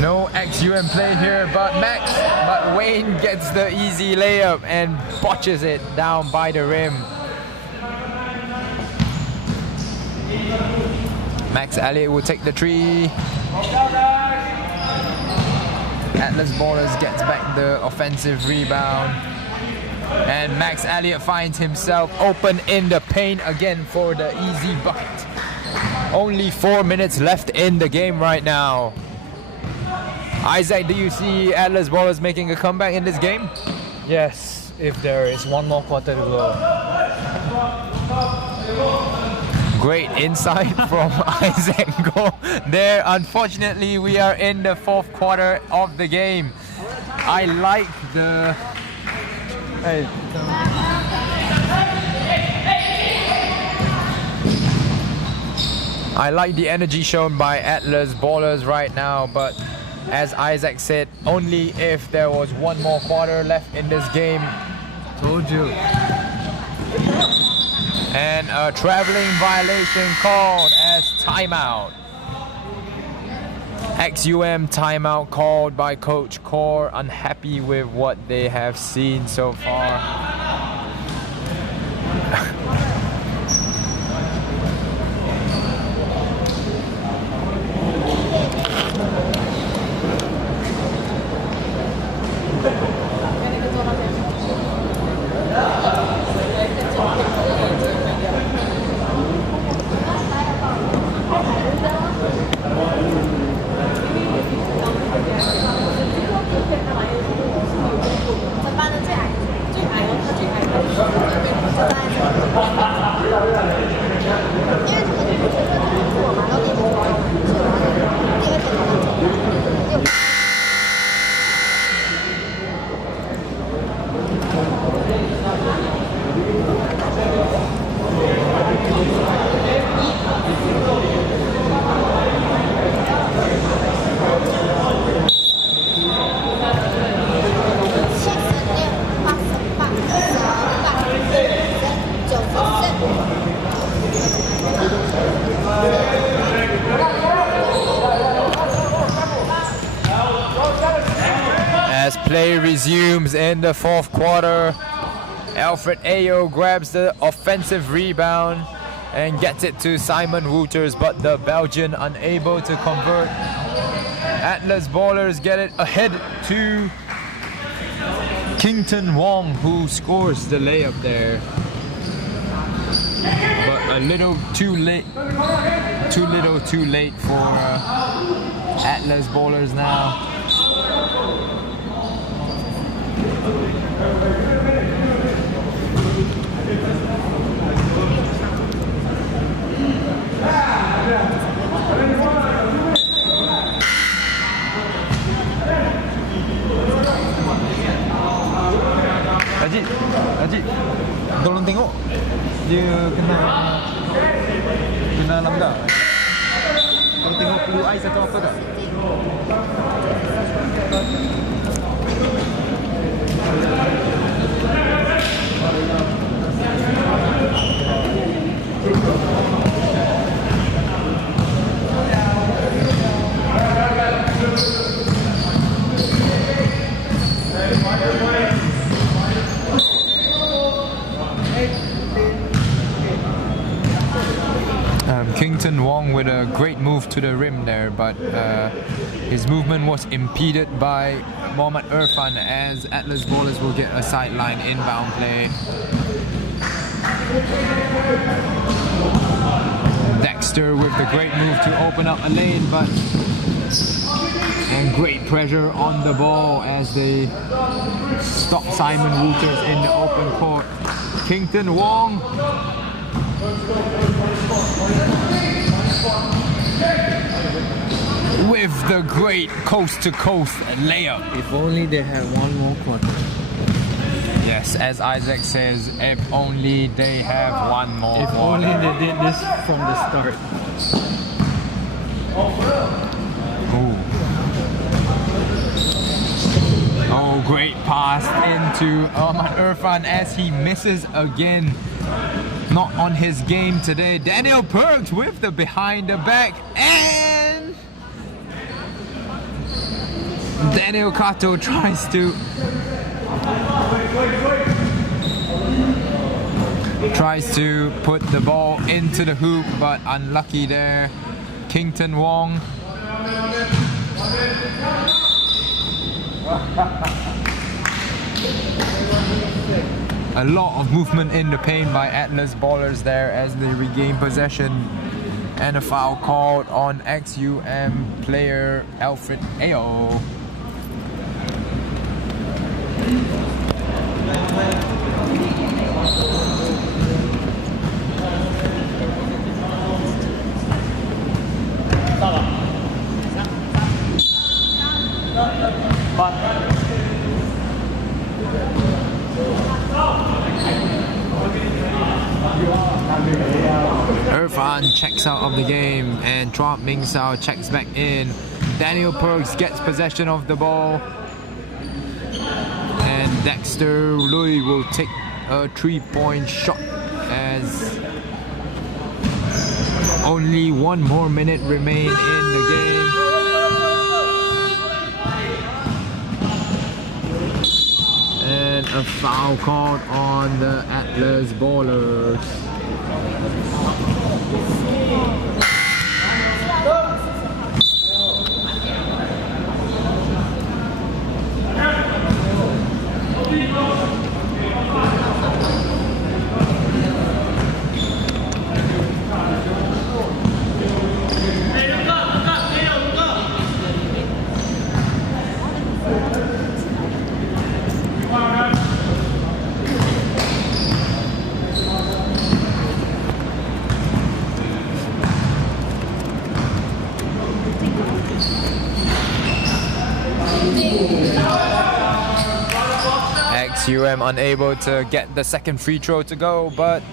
No XUM play here, but Wayne gets the easy layup and botches it down by the rim. Max Elliott will take the three. Atlas Ballers gets back the offensive rebound. And Max Elliott finds himself open in the paint again for the easy bucket. Only 4 minutes left in the game right now. Isaac, do you see Atlas Ballers making a comeback in this game? Yes, if there is one more quarter to go. Great insight from Isaac Go there. Unfortunately, we are in the fourth quarter of the game. I like the... I like the energy shown by Atlas Ballers right now, but as Isaac said, only if there was one more quarter left in this game. Told you. And a traveling violation called as timeout. XUM timeout called by Coach Core, unhappy with what they have seen so far. As play resumes in the fourth quarter, Alfred Ayo grabs the offensive rebound and gets it to Simon Wouters, but the Belgian unable to convert. Atlas Ballers get it ahead to Kington Wong, who scores the layup there. But a little too late. Too little too late for Atlas Ballers now. Haji, tolong tengok dia kena lambda. Tolong tengok perlu ais atau apa tak? Wong with a great move to the rim there, but his movement was impeded by Mohammad Irfan as Atlas Ballers will get a sideline inbound play. Dexter with the great move to open up a lane, and great pressure on the ball as they stop Simon Wooters in the open court. Kington Wong with the great coast-to-coast layup. If only they had one more quarter. Yes, as Isaac says, if only they have one more If quarter. only they did this from the start. Ooh. Oh, great pass into Ahmad Irfan as he misses again. Not on his game today. Daniel Perks with the behind the back, and Daniel Kato tries to put the ball into the hoop, but unlucky there. Kington Wong. A lot of movement in the paint by Atlas Ballers there as they regain possession, and a foul called on XUM player Alfred Ao. Irfan checks out of the game and Trump Mingsao checks back in. Daniel Perks gets possession of the ball, and Dexter Lui will take a 3-point shot as only 1 more minute remain in the game. And a foul called on the Atlas Ballers. XUM unable to get the second free throw to go, but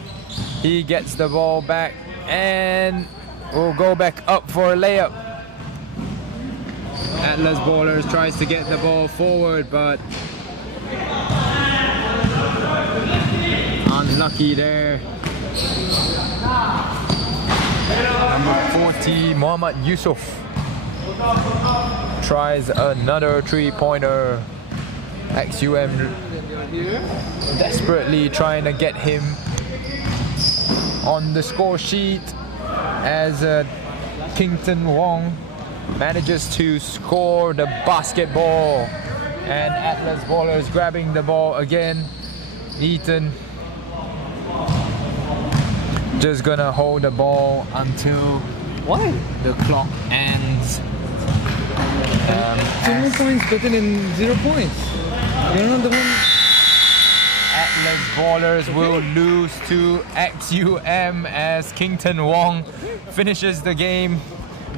he gets the ball back and will go back up for a layup. Atlas Ballers tries to get the ball forward, but unlucky there. Number 40, Muhammad Yusuf, tries another 3-pointer. XUM desperately trying to get him on the score sheet as Kington Wong manages to score the basketball, and Atlas Ballers grabbing the ball again. Ethan just gonna hold the ball until the clock ends. 2 more points better than 0 points. You're not the one. Atlas Ballers will lose to XUM as Kington Wong finishes the game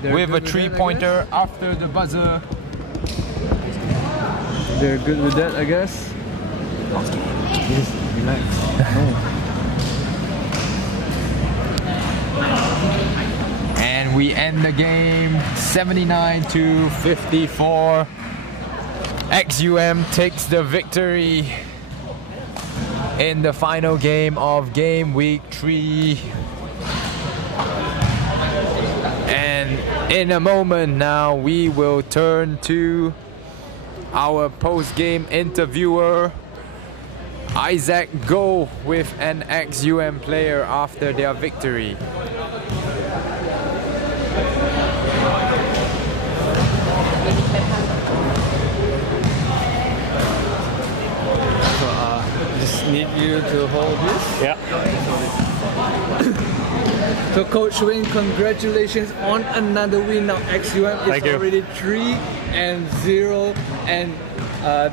with a 3-pointer after the buzzer. They're good with that, I guess. Just relax. And we end the game 79-54. XUM takes the victory in the final game of game week 3. And in a moment now, we will turn to our post-game interviewer, Isaac Go, with an XUM player after their victory. Just need you to hold this. Yeah. So Coach Wayne, congratulations on another win. Now XUM is Thank you. already 3-0, and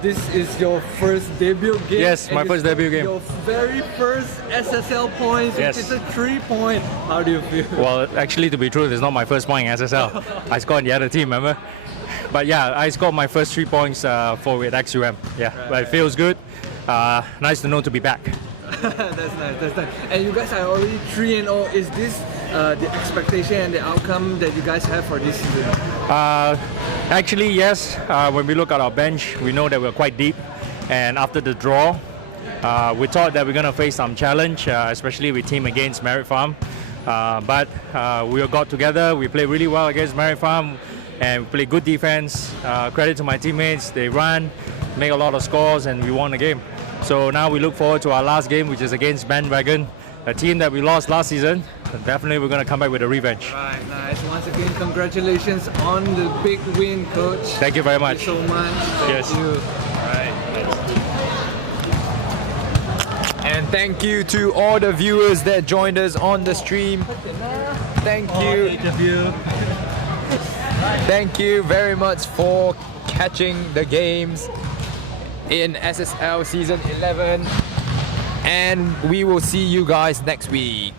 this is your first debut game. Yes, my and first it's debut game. Your very first SSL points, Yes. which is a 3-point. How do you feel? Well, actually, to be true, it's not my first point in SSL. I scored in the other team, remember? But yeah, I scored my first 3 points for with XUM. Yeah, but it feels good. Nice to know to be back. That's nice. That's nice. And you guys are already 3-0. Is this the expectation and the outcome that you guys have for this season? Actually, yes. When we look at our bench, we know that we're quite deep. And after the draw, we thought that we're going to face some challenge, especially with team against Merit Farm. But we all got together. We played really well against Merit Farm, and we played good defense. Credit to my teammates. They ran, make a lot of scores, and we won the game. So now we look forward to our last game, which is against Bandwagon, a team that we lost last season. Definitely we're going to come back with a revenge. Right, nice. Once again, congratulations on the big win, Coach. Thank you very much. Thank you so much. Thank Yes. you. And thank you to all the viewers that joined us on the stream. Thank you. Thank you very much for catching the games in SSL Season 11. And we will see you guys next week.